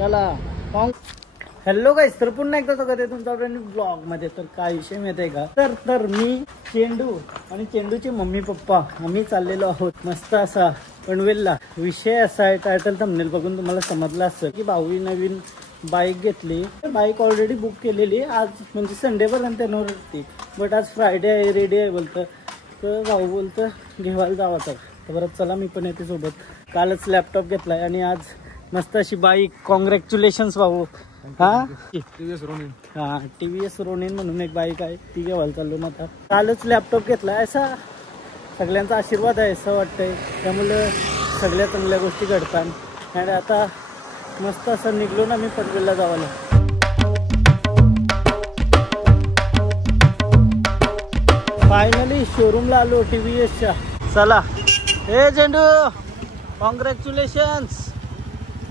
चला हॅलो गाईस, तर पुन्हा एकदा सगळं तुमचा ब्लॉग मध्ये. तर काय विषय माहिती आहे का, तर मी चेंडू आणि चेंडूचे मम्मी पप्पा आम्ही चाललेलो आहोत मस्त असा पनवेलला. विषय असा आहे, टायटल थंबनेल बघून तुम्हाला समजलं असं की भाऊनी नवीन बाईक घेतली. बाईक ऑलरेडी बुक केलेली आज, म्हणजे संडे पर्यंत येणार होती, बट आज फ्रायडे आहे, रेडी आहे बोलतं. तर भाऊ बोलतं घेवायला जावं. तर बरं चला मी पण येते सोबत. कालच लॅपटॉप घेतलाय आणि आज मस्त अशी बाईक. कॉंग्रॅच्युलेशन्स भाऊ. हा TVS रोनिन म्हणून एक बाईक आहे, ती घेवायला चाललो ना. आता कालच लॅपटॉप घेतलाय, असा सगळ्यांचा आशीर्वाद आहे असं वाटतंय. त्यामुळं सगळ्या चांगल्या गोष्टी घडतात. आणि आता मस्त असं निघलो ना मी पनवेलला जावायला. फायनली शोरूमला आलो TVSच्या. चला हे चेंडू, कॉंग्रॅच्युलेशन्स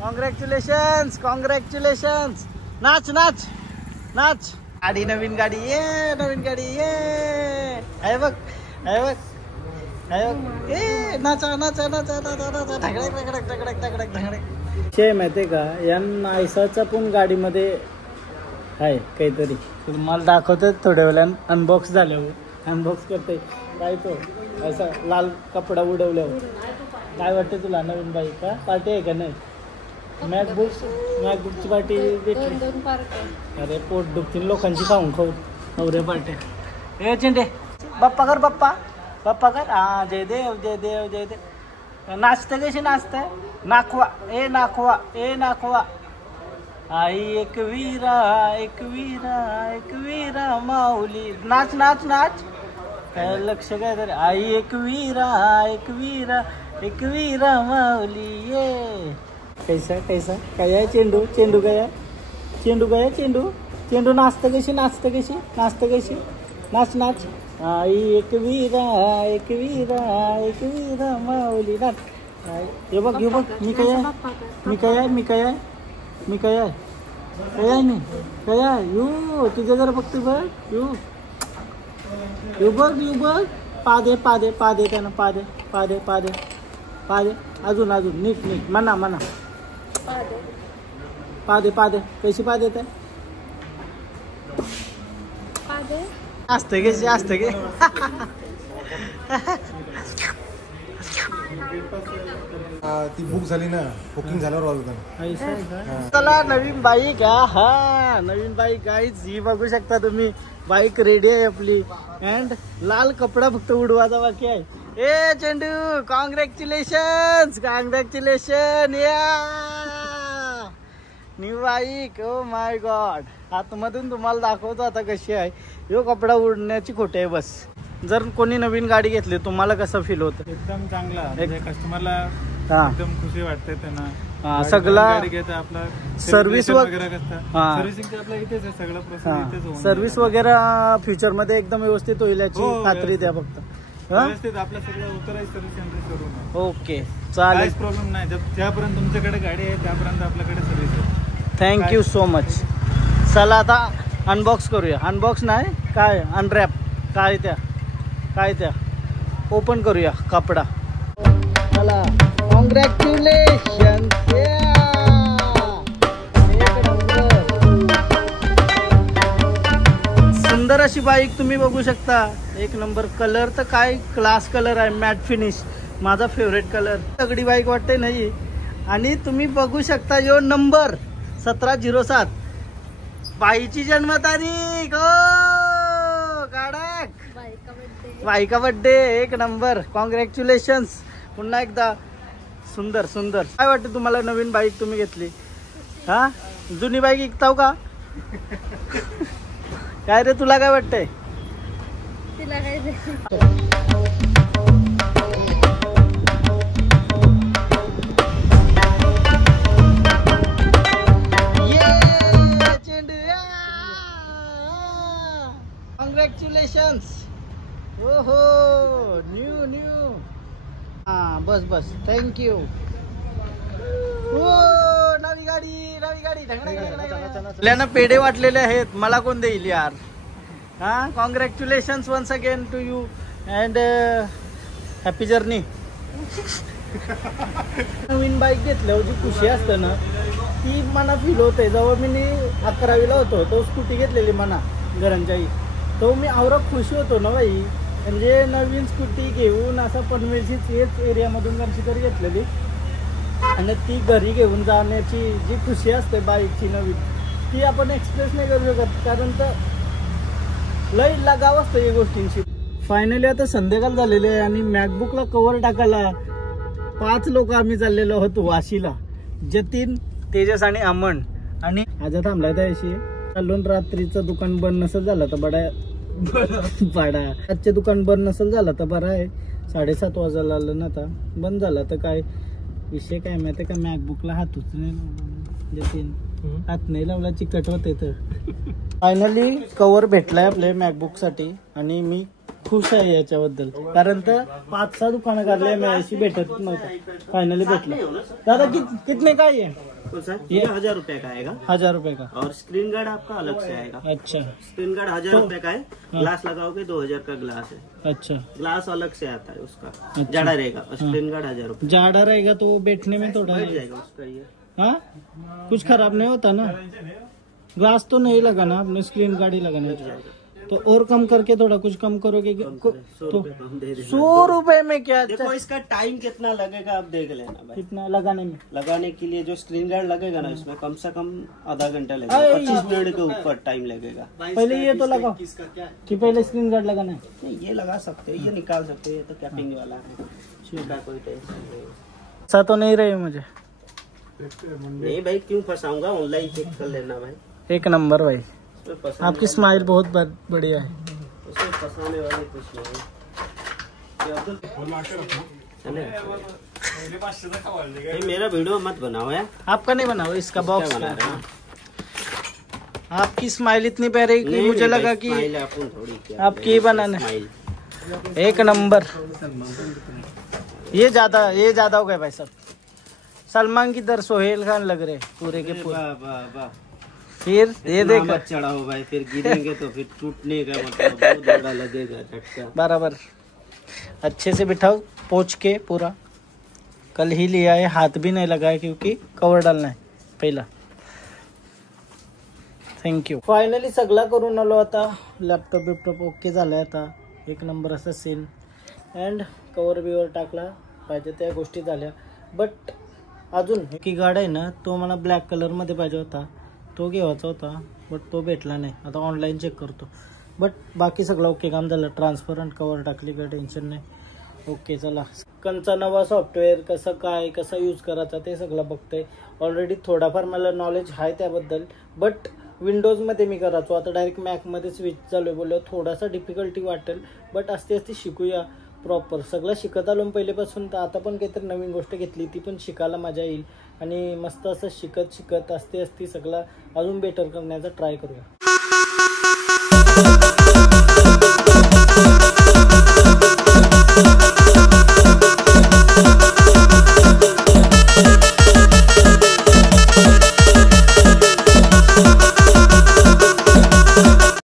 कॉंग्रॅच्युलेशन्स कॉंग्रॅच्युलेशन्स. नाच नाच नाच. गाडी, नवीन गाडी ये, नवीन गाडी ये. आहे बघ, आहे बघ, आहे बघ. ए नाचा नाचा नाचा नाचा नाचा. ढगडक ढगडक ढगडक ढगडक ढगडक. शे माहिती का, या नायसाचा पण गाडीमध्ये आहे काहीतरी. तुम्हाला दाखवते थोड्या वेळानं. अनबॉक्स झाल्यावर अनबॉक्स करते. काय तो असा लाल कपडा उडवल्यावर काय वाटतं तुला? नवीन बाईक का पार्टी आहे का नाही? मॅकबुकची पार्टी भेटली. अरे पोट दुखतील लोकांची खाऊन खाऊ नवरे पार्टी. हे चिंडे बाप्पा कर, बाप्पा बाप्पा कर. हा जय देव जय देव जय देव. नाचते कशी नाचते? नाखवा ए नाखवा ए नाखवा. आई एक वीरा एक वीरा एक वीरा माऊली. नाच नाच नाच. काय लक्ष काय तरी. आई एक वीरा एक वीरा एक वीरा माऊली ये. कैसा कैसा काय आहे चेंडू? चेंडू काय आहे? चेंडू काय आहे? चेंडू चेंडू नाचतं कशी? नाचतं कशी? नाचतं कशी? नाच नाच. आई एक वीरा एक वीरा एक वीरा माऊली. नाच. हे बघ, हे बघ, मी काय आहे? मी काय आहे? मी काय आहे? मी काय आहे? काय आहे? नाही काय आहे? यू तुझ्या जरा बघते बघ. यू यू बघ, यू बघ. पादे पादे पादे त्यानं पादे पादे पादे पादे. अजून अजून नीट नीट म्हणा म्हणा. पादे पादे कशी पादे येते? असतं कशी असतं गे. ती बुक झाली ना, बुकिंग झाल्यावर. चला नवीन बाईक. हा नवीन बाईक गाईज ही बघू शकता तुम्ही. बाईक रेडी आहे आपली. अँड लाल कपडा फक्त उडवायचा बाकी आहे. ए चेंडू कॉंग्रॅच्युलेशन्स कॉंग्रॅच्युलेशन. या new bike. Oh my God. आतमधून तुम्हाला दाखवतो आता कशी आहे. यो कपडा उडण्याची खोटी आहे बस. जर कोणी नवीन गाडी घेतली तुम्हाला कसं फील होतं? एकदम चांगला. कस्टमरला एकदम खुशी वाटते त्यांना. सगळा आपला सर्व्हिस वगैरे सर्व्हिसिंग आपल्या इथेच आहे. सगळं प्रोसेस सर्व्हिस वगैरे फ्युचर मध्ये एकदम व्यवस्थित होईल याची खात्री द्या फक्त. व्यवस्थित आपलं सगळं ऑथराइज्ड सर्व्हिस सेंटर करून. ओके चालेल, प्रॉब्लेम नाही. ज्यापर्यंत तुमच्याकडे गाडी आहे त्यापर्यंत आपल्याकडे सर्व्हिस आहे. Thank you so much. चला आता अनबॉक्स करूया. अनबॉक्स नाही काय अनरॅप काय त्या ओपन करूया कपडा. चला कॉंग्रॅच्युलेशन. सुंदर अशी बाईक तुम्ही बघू शकता. एक नंबर. कलर तर काय क्लास कलर आहे, मॅट फिनिश. माझा फेवरेट कलर. तगडी बाईक वाटते नाही. आणि तुम्ही बघू शकता यो नंबर 1707. बाईची जन्मतारीख. ओ गाडक बाईका बड्डे. एक नंबर. कॉंग्रॅच्युलेशन्स पुन्हा एकदा. सुंदर सुंदर. काय वाटतं तुम्हाला? नवीन बाईक तुम्ही घेतली. हा जुनी बाईक विकताव का? काय रे तुला काय वाटतंय? तिला काय कॉंग्रॅच्युलेशन्स. हो हो न्यू न्यू. हा बस बस थँक्यू. हो नवी गाडी नवी गाडी. आपल्याला पेढे वाटलेले आहेत. मला कोण देईल यार? हा congratulations once again to you and happy journey. नवीन बाईक घेतल्यावर जी खुशी असते ना ती मला फील होते. जेव्हा मी 11वीला होतो तो स्कूटी घेतलेली मना घरांच्याही, तो मी आवरत खुशी होतो ना बाई. म्हणजे नवीन स्कूटी घेऊन असं पनवेलचीच हेच एरियामधून कशी तरी घेतलेली, आणि ती घरी घेऊन जाण्याची जी खुशी असते बाईकची नवीन, ती आपण एक्सप्रेस नाही करू शकत, कारण तर लई लगाव असतं या गोष्टींची. फायनली आता संध्याकाळ झालेली आहे आणि मॅकबुकला कव्हर टाकायला 5 लोक आम्ही चाललेलो होतो वाशीला. जतीन, तेजस आणि अमन. आणि आज थांबलाय त्याशी चालून. रात्रीचं दुकान बंद नसेल झालं तर बडा आजचे दुकान बंद नसेल झालं तर बरं आहे. 7:30 वाजायला आलं ना, आता बंद झालं तर काय विषय काय माहिती का, मॅकबुकला हातच नाही लावला. जतीन हात नाही लावला, चिकट होते. तर फायनली कव्हर भेटलाय आपल्या मॅकबुक साठी आणि मी खुश आहे याच्याबद्दल, कारण तर 5-6 दुकानं काढले मी अशी भेटत नव्हतं. फायनली भेटलं. दादा कितने का ये? ये 1000 रुपए का आएगा, 1000 रुपए का. और स्क्रीन गार्ड आपका अलग से आएगा. अच्छा, स्क्रीन गार्ड 1000 रुपए का है. ग्लास लगाओगे 2000 का ग्लास है. अच्छा, ग्लास अलग से आता है उसका, जाड़ा रहेगा. और स्क्रीन गार्ड 1000 रुपए जाड़ा रहेगा तो बैठने में थोड़ा बैठ जाएगा उसका. ये हाँ, कुछ खराब नहीं होता ना. ग्लास तो नहीं लगाना आपने, स्क्रीन गार्ड ही लगाना है. तो और कम करके थोड़ा कुछ कम करोगे तो 100 रुपए में क्या? देखो इसका टाइम कितना लगेगा आप देख लेना भाई. कितना लगाने में? लगाने के लिए जो स्क्रीन गार्ड लगेगा ना, इसमें कम से कम आधा घंटा लगेगा. 25 मिनट के ऊपर टाइम लगेगा. पहले ये तो लगाओ कि पहले स्क्रीन गार्ड लगाना है. नहीं, ये लगा सकते हो, ये निकाल सकते हो. ये तो कैपिंग वाला है, इसका कोई टेंशन नहीं. ऐसा तो नहीं रहे मुझे. नहीं भाई, क्यों फंसाऊंगा, ऑनलाइन चेक कर लेना भाई. एक नंबर भाई, उसमें फंसाने आपकी स्माइल बहुत बढ़िया है. उसमें फंसाने वाले कुछ नहीं. भाई मेरा वीडियो मत बनाओ यार. आपका नहीं बनाओ, इसका बॉक्स क्या बना रहे हो? आपकी स्माइल इतनी प्यारी है कि मुझे लगा कि आपकी ही बनाना. एक नंबर. ये ज्यादा हो गए भाई साहब. सलमान की दर सोहेल खान लग रहे पूरे के पूरे. फिर ये देखो चढ़ा हो भाई, फिर गिरेंगे तो फिर टूटने का मतलब बहुत ज्यादा लगेगा झटका. बराबर. अच्छे से बिठाओ पोंछ के पूरा. कल ही लिया है, हाथ भी नहीं लगाया क्योंकि कवर डालना है पहिला. थँक्यू. फायनली सगळा करून आलो. आता लॅपटॉप ओके झालाय. आता एक नंबर असा सीन. अँड कवर बिवर टाकला पाहिजे त्या गोष्टी झाल्या. बट अजून की गाडा आहे ना, तो मला ब्लॅक कलर मध्ये पाहिजे होता, तो घ्यायचा होता, बट तो भेटला नाही. आता ऑनलाईन चेक करतो. बट बाकी सगळं ओके काम झालं. ट्रान्सपरंट कवर टाकली, काही टेन्शन नाही. ओके चला. कंचा नवा सॉफ्टवेअर कसा यूज करायचा ते सगळं बघतोय. ऑलरेडी थोडाफार मला नॉलेज आहे त्याबद्दल, बट विंडोजमध्ये मी करायचो. आता डायरेक्ट मॅकमध्ये स्विच झालो. बोललो थोडासा डिफिकल्टी वाटेल, बट असते शिकूया. प्रॉपर सगळं शिकत आलो पहिलेपासून. तर आता पण काहीतरी नवीन गोष्ट घेतली, ती पण शिकायला मजा येईल. आणि मस्त असं शिकत असते सगळं अजून बेटर करण्याचा ट्राय करूया.